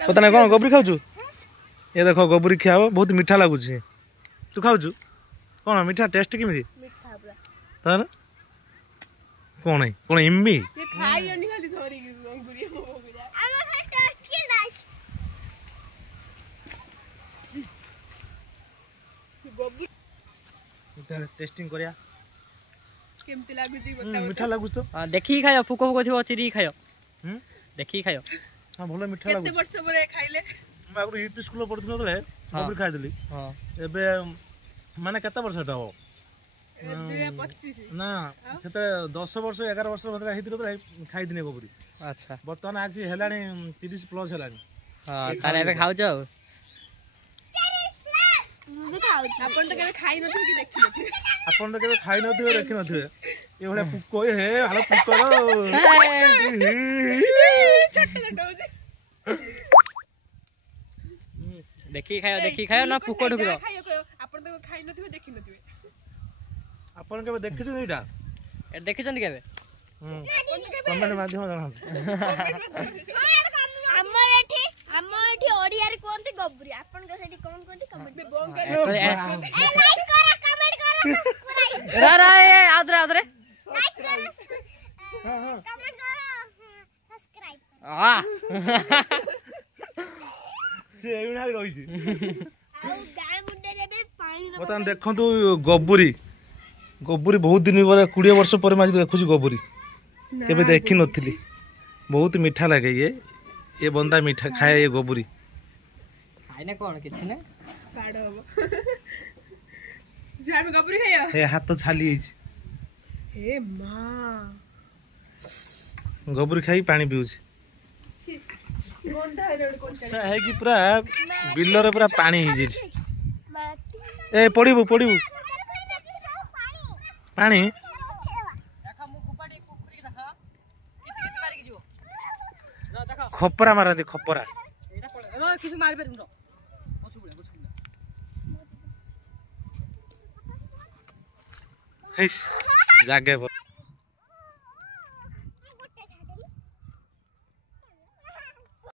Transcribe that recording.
पता नहीं कौन गोबरी खाऊ ये देख गोबरी खिया बहुत मीठा लगुच तू खाऊ कौन मीठा टेस्ट केमी तार कौन है कौन इम्मी टेस्टिंग करिया केमती लागुची बता मीठा लागुच तो हां देखि खायो फुको फुको थिबो चिरी खायो देखि खायो हां भलो मीठा लागुच केते वर्ष परे खाइले मैं आगु यूपी स्कूल पढुथन तले गोबरी खाइ देली हां एबे माने केते वर्ष टा हो 2025 ना सेते 10 वर्ष 11 वर्ष भतरा हेतिरो खाइ दिने गोबरी अच्छा बर्तमान आज हेलानी 30 प्लस हेलानी हां तारे एबे खाउ जाओ अपन तो केबे खाइ नथि कि देखि नथि अपन तो केबे खाइ नथि देखि नथि ए भले पुको हे हालो पुको लो छोट छोट होजे देखि खायो ना पुको ढुकरो खायो अपन तो खाइ नथि देखि नथि अपन केबे देखिछु एटा ए देखिछन केबे कमेंट माध्यम जणा हमर एठी ओडिया रे कोनती गोबरी अपन के सेठी कोन कोनती कमेंट में बोंग कर लाइक करो कमेंट करो सब्सक्राइब रा ए आदरे लाइक करो कमेंट करो सब्सक्राइब हां से एउना रही छी आ गाय मुंडे देबे पानी बतन देखंतु गोबरी गोबरी बहुत दिन पर 20 वर्ष पर माज देखुची गोबरी केबे देखि नथिली बहुत मीठा लागे ये बंदा मीठा खाए ये गोबरी खाइने कोन किछ ने काड हो जे हम गोबरी खाइयो हे हाथ छाली हे मां गोबरी खाई पानी पिउची कोनटा है कोन सा है कि पूरा बिल्लो रे पूरा पानी ही जी ए पड़ीबू पानी देखा मु खुपाटी कुकुरी देखा किति मारी जिवो ना देखा खपरा मारा दे खपरा एटा पळे रो किछ मारि परु न पछु बुले हेस जागे